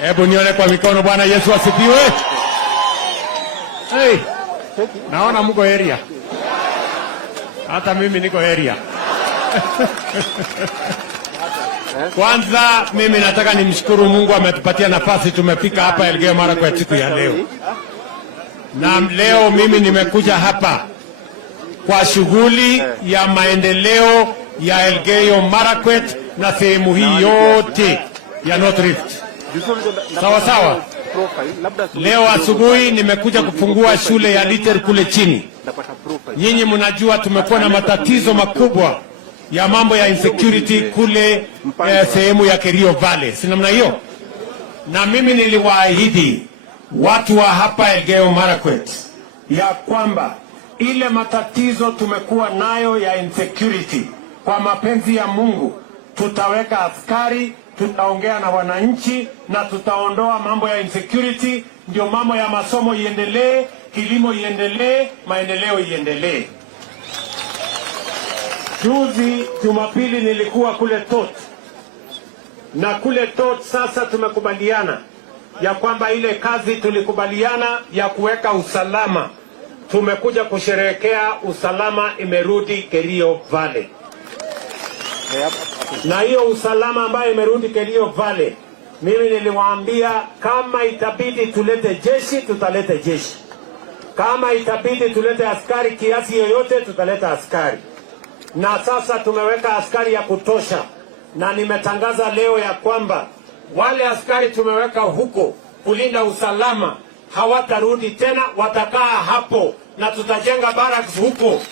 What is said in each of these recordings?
Hebu nione kwa mikono. Bwana Yesu asifiwe. Hey, naona mko area. Hata mimi niko area. Kwanza mimi nataka nimshukuru Mungu ametupatia nafasi tumefika hapa Elgeyo Marakwet siku ya leo. Na leo mimi nimekuja hapa kwa shughuli ya maendeleo ya Elgeyo Marakwet na sehemu hii yote ya North Rift. Sawa sawa. Leo asubuhi nimekuja kufungua shule ya Liter kule chini. Nyinyi mnajua tumekuwa na matatizo makubwa ya mambo ya insecurity kule sehemu ya Kerio Valley. Si namna hiyo? Na mimi niliwaahidi watu wa hapa Elgeyo Marakwet ya kwamba ile matatizo tumekuwa nayo ya insecurity, kwa mapenzi ya Mungu tutaweka askari, tutaongea na wananchi na tutaondoa mambo ya insecurity, ndio mambo ya masomo iendelee, kilimo iendelee, maendeleo iendelee. Juzi Jumapili nilikuwa kule Tot, na kule Tot sasa tumekubaliana ya kwamba ile kazi tulikubaliana ya kuweka usalama, tumekuja kusherehekea usalama imerudi Kerio Valley. Na hiyo usalama ambayo imerudi Kerio Valley, mimi niliwaambia kama itabidi tulete jeshi, tutalete jeshi. Kama itabidi tulete askari kiasi yoyote, tutaleta askari. Na sasa tumeweka askari ya kutosha, na nimetangaza leo ya kwamba wale askari tumeweka huko kulinda usalama hawatarudi tena, watakaa hapo na tutajenga barracks huko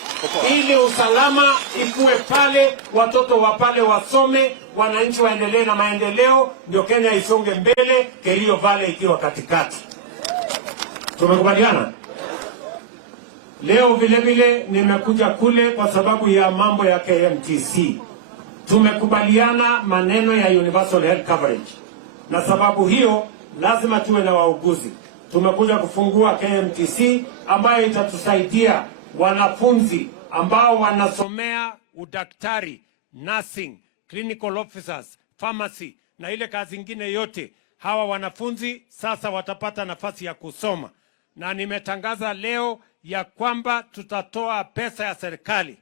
ili usalama ikuwe pale, watoto wa pale wasome, wananchi waendelee na maendeleo, ndio Kenya isonge mbele, Kerio Valley ikiwa katikati. Tumekubaliana? Leo vile vile nimekuja kule kwa sababu ya mambo ya KMTC. Tumekubaliana maneno ya universal health coverage, na sababu hiyo lazima tuwe na wauguzi. Tumekuja kufungua KMTC ambayo itatusaidia wanafunzi ambao wanasomea udaktari, nursing, clinical officers, pharmacy na ile kazi nyingine yote. Hawa wanafunzi sasa watapata nafasi ya kusoma, na nimetangaza leo ya kwamba tutatoa pesa ya serikali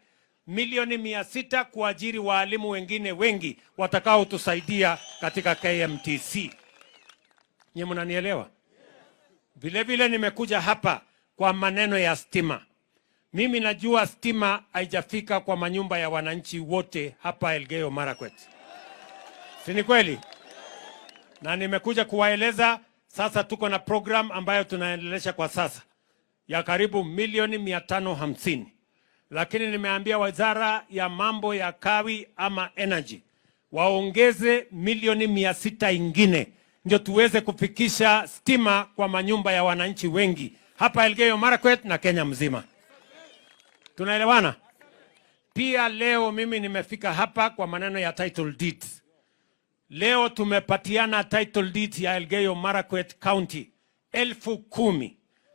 milioni 600 kuajiri waalimu wengine wengi watakao tusaidia katika KMTC. Nyinyi mnanielewa? Vile vile nimekuja hapa kwa maneno ya stima. Mimi najua stima haijafika kwa manyumba ya wananchi wote hapa Elgeyo Marakwet. Si ni kweli? Na nimekuja kuwaeleza sasa tuko na program ambayo tunaendelesha kwa sasa ya karibu milioni 550. Lakini nimeambia wizara ya mambo ya kawi ama energy waongeze milioni 600 ingine ndio tuweze kufikisha stima kwa manyumba ya wananchi wengi hapa Elgeyo Marakwet na Kenya mzima. Tunaelewana? Pia leo mimi nimefika hapa kwa maneno ya title deeds. Leo tumepatiana title deeds ya Elgeyo Marakwet County 10,000.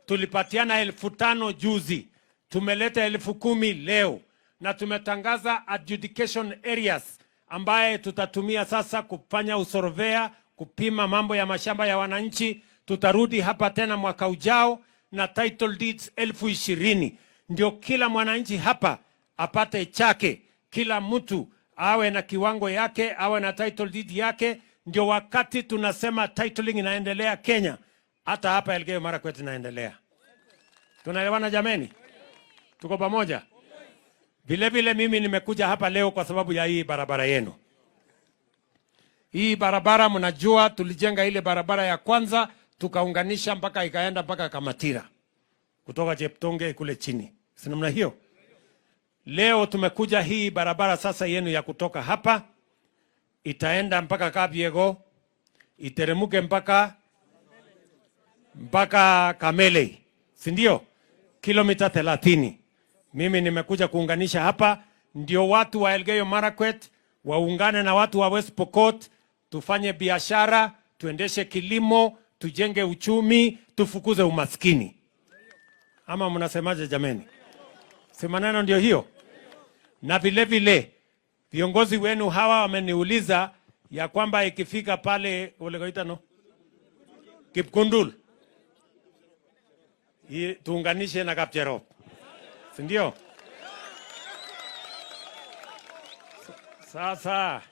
Tulipatiana 5,000 juzi. Tumeleta 10,000 leo. Na tumetangaza adjudication areas ambaye tutatumia sasa kufanya usurvea, kupima mambo ya mashamba ya wananchi. Tutarudi hapa tena mwaka ujao na title deeds 20,000. Ndio kila mwananchi hapa apate chake, kila mtu awe na kiwango yake, awe na title deed yake. Ndio wakati tunasema titling inaendelea Kenya, hata hapa Elgeyo Marakwet inaendelea. Tunaelewana jameni? Tuko pamoja? Vile vile mimi nimekuja hapa leo kwa sababu ya hii barabara yenu. Hii barabara mnajua tulijenga ile barabara ya kwanza tukaunganisha mpaka ikaenda mpaka Kamatira kutoka Cheptonge kule chini. Si namna hiyo? Leo tumekuja hii barabara sasa yenu ya kutoka hapa itaenda mpaka Kabiego, iteremuke mpaka Kamele. Si ndio? Kilomita 30. Mimi nimekuja kuunganisha hapa ndio watu wa Elgeyo Marakwet waungane na watu wa West Pokot, tufanye biashara, tuendeshe kilimo, tujenge uchumi, tufukuze umaskini. Ama mnasemaje jameni? Si maneno ndio hiyo? Na vile vile viongozi wenu hawa wameniuliza ya kwamba ikifika pale ulegoita no Kipkundul. Tuunganishe na Kapcherop. Si ndio? Sasa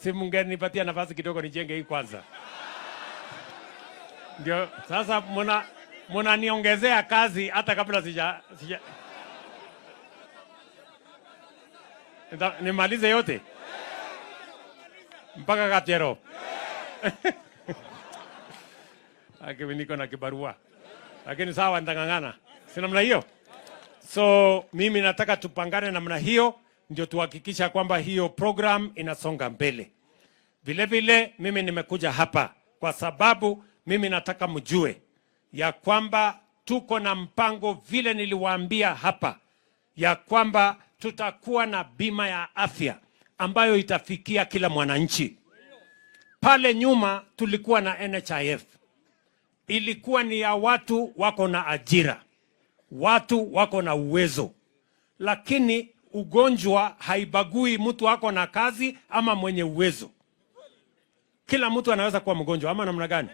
si mngenipatia nafasi kidogo nijenge hii kwanza. Ndio sasa muna niongezea kazi hata kabla sija nimalize yote mpaka Kapcherop. Lakini niko na kibarua. Lakini sawa, nitang'ang'ana. Si namna hiyo? So mimi nataka tupangane namna hiyo ndio tuhakikisha kwamba hiyo program inasonga mbele. Vile vile mimi nimekuja hapa kwa sababu mimi nataka mjue ya kwamba tuko na mpango vile niliwaambia hapa ya kwamba tutakuwa na bima ya afya ambayo itafikia kila mwananchi. Pale nyuma tulikuwa na NHIF. Ilikuwa ni ya watu wako na ajira, watu wako na uwezo, lakini ugonjwa haibagui mtu wako na kazi ama mwenye uwezo. Kila mtu anaweza kuwa mgonjwa ama namna gani?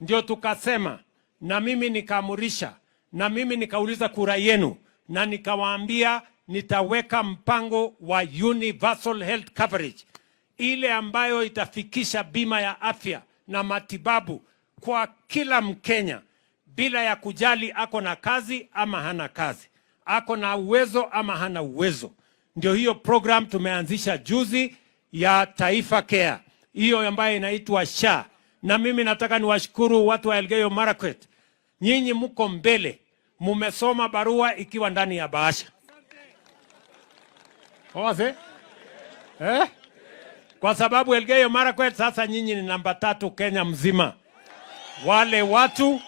Ndio tukasema, na mimi nikaamurisha, na mimi nikauliza kura yenu, na nikawaambia nitaweka mpango wa universal health coverage, ile ambayo itafikisha bima ya afya na matibabu kwa kila Mkenya bila ya kujali ako na kazi ama hana kazi, ako na uwezo ama hana uwezo. Ndio hiyo program tumeanzisha juzi ya Taifa Care, hiyo ambayo inaitwa SHA. Na mimi nataka niwashukuru watu wa Elgeyo Marakwet. Nyinyi mko mbele, mumesoma barua ikiwa ndani ya bahasha. Oase? Kwa sababu Elgeyo Marakwet sasa nyinyi ni namba 3 Kenya mzima. Wale watu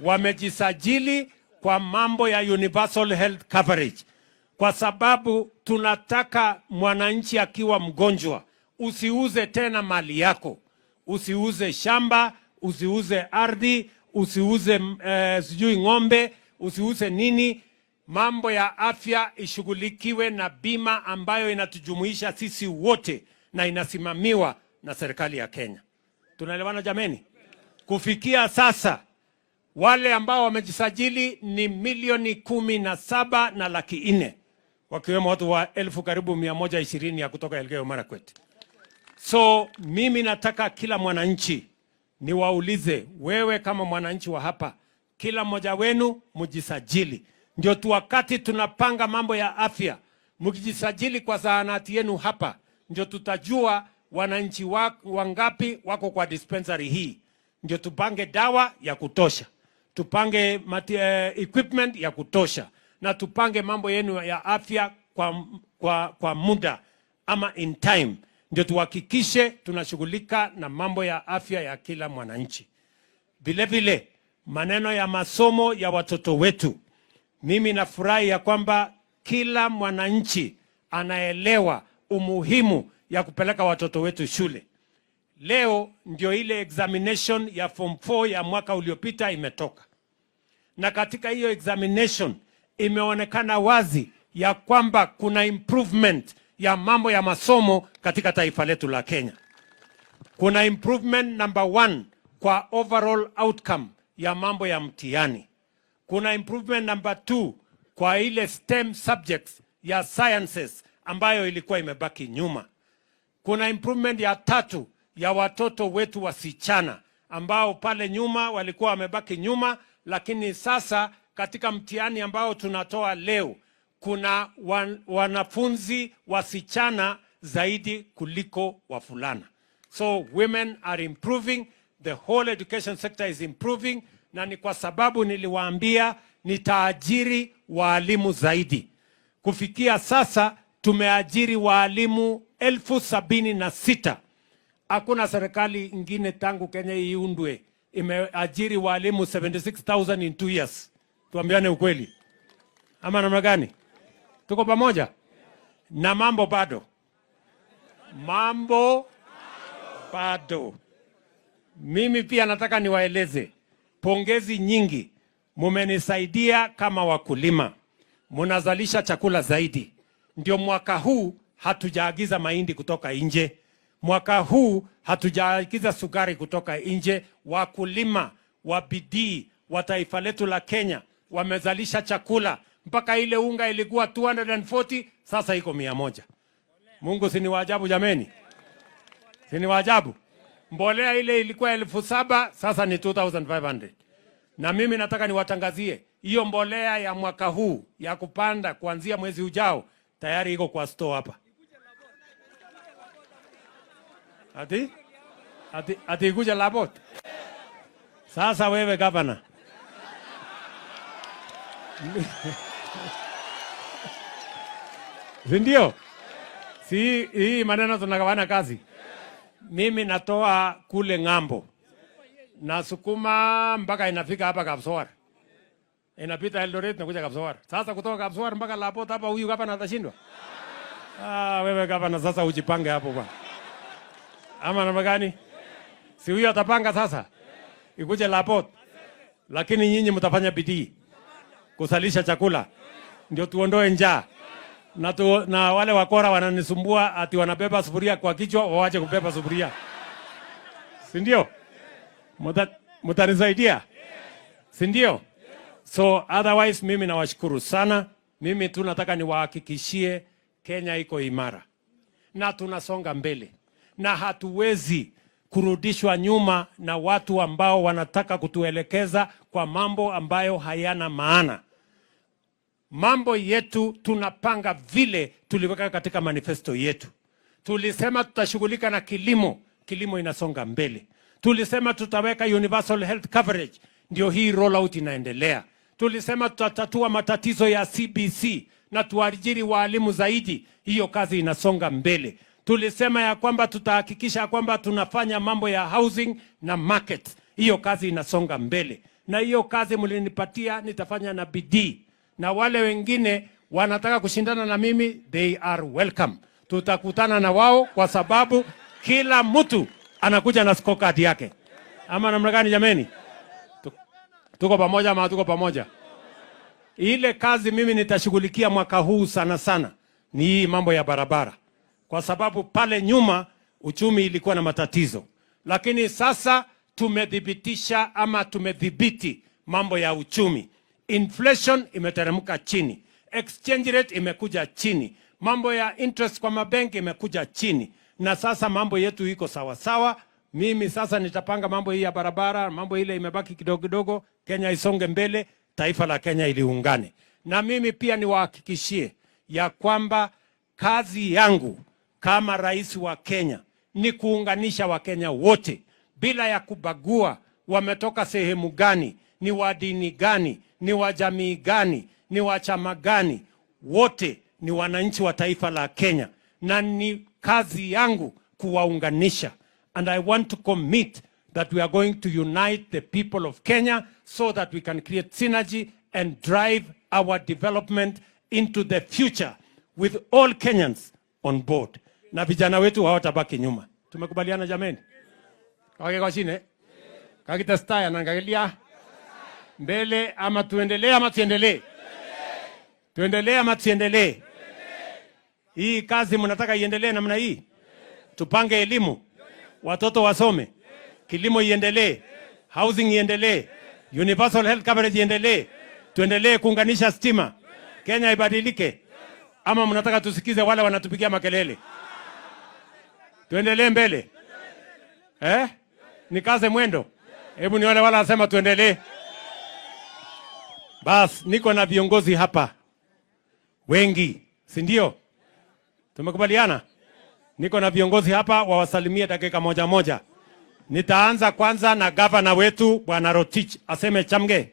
wamejisajili kwa mambo ya universal health coverage, kwa sababu tunataka mwananchi akiwa mgonjwa usiuze tena mali yako, usiuze shamba, usiuze ardhi, usiuze sijui ng'ombe, usiuze nini. Mambo ya afya ishughulikiwe na bima ambayo inatujumuisha sisi wote na inasimamiwa na serikali ya Kenya. Tunaelewana jameni? Kufikia sasa wale ambao wamejisajili ni 17,400,000 wakiwemo watu wa 1,120 ya kutoka Elgeyo Marakwet. So mimi nataka kila mwananchi niwaulize, wewe kama mwananchi wa hapa, kila mmoja wenu mjisajili. Ndio tu wakati tunapanga mambo ya afya, mkijisajili kwa zahanati yenu hapa, ndio tutajua wananchi wangapi wako kwa dispensary hii. Ndio tupange dawa ya kutosha, tupange equipment ya kutosha, na tupange mambo yenu ya afya kwa muda ama in time. Ndio tuhakikishe tunashughulika na mambo ya afya ya kila mwananchi. Vile vile maneno ya masomo ya watoto wetu, mimi nafurahi ya kwamba kila mwananchi anaelewa umuhimu ya kupeleka watoto wetu shule. Leo ndio ile examination ya form 4 ya mwaka uliopita imetoka, na katika hiyo examination imeonekana wazi ya kwamba kuna improvement ya mambo ya masomo katika taifa letu la Kenya. Kuna improvement number 1 kwa overall outcome ya mambo ya mtihani. Kuna improvement number 2 kwa ile STEM subjects ya sciences ambayo ilikuwa imebaki nyuma. Kuna improvement ya 3 ya watoto wetu wasichana ambao pale nyuma walikuwa wamebaki nyuma, lakini sasa katika mtihani ambao tunatoa leo kuna wanafunzi wasichana zaidi kuliko wavulana. So women are improving, the whole education sector is improving, na ni kwa sababu niliwaambia nitaajiri waalimu zaidi. Kufikia sasa tumeajiri waalimu 76,000. Hakuna serikali ingine tangu Kenya iundwe imeajiri walimu 76,000 in 2 years. Tuambiane ukweli. Ama namna gani? Tuko pamoja? Na mambo bado. Mambo bado. Mimi pia nataka niwaeleze, pongezi nyingi. Mumenisaidia kama wakulima. Munazalisha chakula zaidi. Ndio mwaka huu hatujaagiza mahindi kutoka nje. Mwaka huu hatujaagiza sukari kutoka nje. Wakulima wa bidii wa taifa letu la Kenya wamezalisha chakula mpaka ile unga ilikuwa 240 sasa iko 100. Mungu si ni waajabu jameni? Si ni waajabu? Mbolea ile ilikuwa 7,000 sasa ni 2,500. Na mimi nataka niwatangazie hiyo mbolea ya mwaka huu ya kupanda kuanzia mwezi ujao tayari iko kwa store hapa. Ati ikuja Labot. Sasa wewe gavana. Ndio? Si hii maneno tunagawana kazi. Mimi natoa kule ng'ambo. Nasukuma mpaka inafika hapa Kapsowar. Inapita Eldoret na kuja Kapsowar. Sasa kutoka Kapsowar mpaka Labot hapa huyu gavana atashindwa? Wewe gavana sasa ujipange hapo bwana. Ama namna gani? Si huyu atapanga sasa? Ikuje Labot. Lakini nyinyi mtafanya bidii kusalisha chakula ndio tuondoe njaa. Na wale wakora wananisumbua ati wanabeba sufuria kwa kichwa, waache kubeba sufuria. Si ndio? Mtanisaidia? Si ndio? So otherwise mimi nawashukuru sana. Mimi tu nataka niwahakikishie Kenya iko imara. Na tunasonga mbele. Na hatuwezi kurudishwa nyuma na watu ambao wanataka kutuelekeza kwa mambo ambayo hayana maana. Mambo yetu tunapanga vile tuliweka katika manifesto yetu. Tulisema tutashughulika na kilimo, kilimo inasonga mbele. Tulisema tutaweka universal health coverage, ndio hii rollout inaendelea. Tulisema tutatatua matatizo ya CBC na tuajiri walimu zaidi, hiyo kazi inasonga mbele. Tulisema ya kwamba tutahakikisha kwamba tunafanya mambo ya housing na market, hiyo kazi inasonga mbele. Na hiyo kazi mlinipatia nitafanya na bidii. Na wale wengine wanataka kushindana na mimi, they are welcome. Tutakutana na wao kwa sababu kila mtu anakuja na scorecard yake. Ama namna gani jameni? Tuko pamoja ama tuko pamoja? Ile kazi mimi nitashughulikia mwaka huu sana sana ni hii mambo ya barabara. Kwa sababu pale nyuma uchumi ilikuwa na matatizo. Lakini sasa tumedhibitisha ama tumedhibiti mambo ya uchumi. Inflation imeteremka chini. Exchange rate imekuja chini. Mambo ya interest kwa mabenki imekuja chini. Na sasa mambo yetu iko sawa sawa. Mimi sasa nitapanga mambo hii ya barabara, mambo ile imebaki kidogo kidogo, Kenya isonge mbele, taifa la Kenya iliungane. Na mimi pia niwahakikishie ya kwamba kazi yangu kama rais wa Kenya ni kuunganisha Wakenya wote bila ya kubagua wametoka sehemu gani, ni wa dini gani, ni wa jamii gani, ni wa chama gani. Wote ni wananchi wa taifa la Kenya na ni kazi yangu kuwaunganisha. And I want to commit that we are going to unite the people of Kenya so that we can create synergy and drive our development into the future with all Kenyans on board. Na vijana wetu hawatabaki nyuma. Tumekubaliana jameni? Kage kwa chini. Kage testaya na ngalia. Mbele ama tuendelee ama tuendelee? Tuendelee ama tuendelee? Hii kazi mnataka iendelee namna hii? Tupange elimu. Watoto wasome. Kilimo iendelee. Housing iendelee. Universal health coverage iendelee. Tuendelee kuunganisha stima. Kenya ibadilike. Ama mnataka tusikize wale wanatupigia makelele? Tuendelee mbele. Nikaze mwendo. Hebu ni wale wala wasema tuendelee. Bas, niko na viongozi hapa. Wengi, si ndio? Tumekubaliana? Niko na viongozi hapa wawasalimie dakika moja moja. Nitaanza kwanza na gavana wetu Bwana Rotich aseme chamge.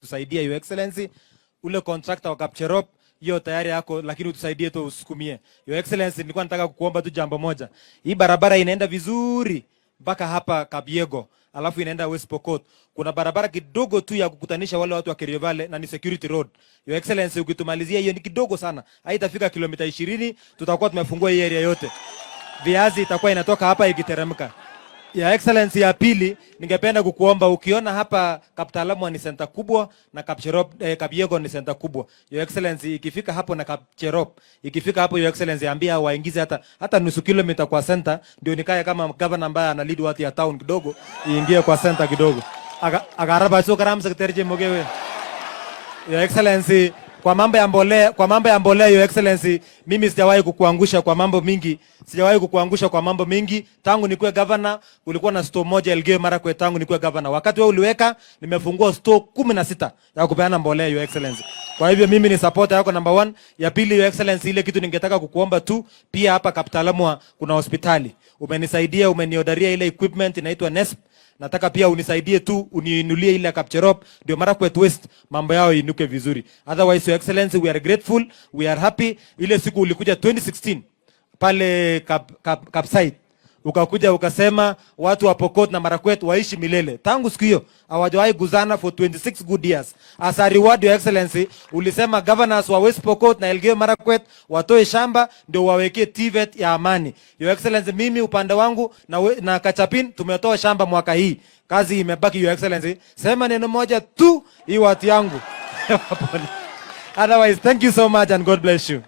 Tusaidia Your Excellency, ule contractor wa Kapcherop hiyo tayari yako, lakini utusaidie tu usukumie. Your Excellency, nilikuwa nataka kukuomba tu jambo moja. Hii barabara inaenda vizuri mpaka hapa Kabiego, alafu inaenda West Pokot. Kuna barabara kidogo tu ya kukutanisha wale watu wa Kerio Valley na ni security road. Your Excellency, ukitumalizia hiyo ni kidogo sana. Haitafika kilomita 20, tutakuwa tumefungua hii area yote. Viazi itakuwa inatoka hapa ikiteremka. Ya Excellency ya pili, ningependa kukuomba ukiona hapa Kaptalamwa ni center kubwa na Kapiego ni center kubwa. Your Excellency ikifika hapo na Kapcherop, ikifika hapo Your Excellency ambia waingize hata nusu kilomita kwa center ndio nikae kama governor ambaye ana lead watu ya town kidogo, iingie kwa center kidogo. Agaraba sio karam secretary mogewe. Your Excellency kwa mambo ya mbolea Your Excellency, mimi sijawahi kukuangusha kwa mambo mingi. Sijawahi kukuangusha kwa mambo mingi. Tangu nikuwe governor, ulikuwa na store moja Elgeyo Marakwet tangu nikuwe governor. Wakati wewe uliweka, nimefungua store 16 ya kupeana mbolea Your Excellency. Kwa hivyo mimi ni supporter yako number 1. Ya pili Your Excellency, ile kitu ningetaka kukuomba tu, pia hapa Kaptalamwa kuna hospitali. Umenisaidia, umeniodaria ile equipment inaitwa NESP. Nataka pia unisaidie tu uniinulie ile Kapcherop ndio Marakwet West mambo yao inuke vizuri. Otherwise Your Excellency, we are grateful, we are happy. Ile siku ulikuja 2016 pale Kapsait ukakuja ukasema watu wa Pokot na Marakwet waishi milele. Tangu siku hiyo hawajawahi guzana for 26 good years. As a reward Your Excellency, ulisema governors wa West Pokot na Elgeyo Marakwet watoe shamba ndio wawekee TVET ya amani. Your Excellency, mimi upande wangu na Kachapin tumetoa shamba mwaka hii. Kazi imebaki Your Excellency. Sema neno moja tu hii watu yangu. Otherwise, thank you so much and God bless you.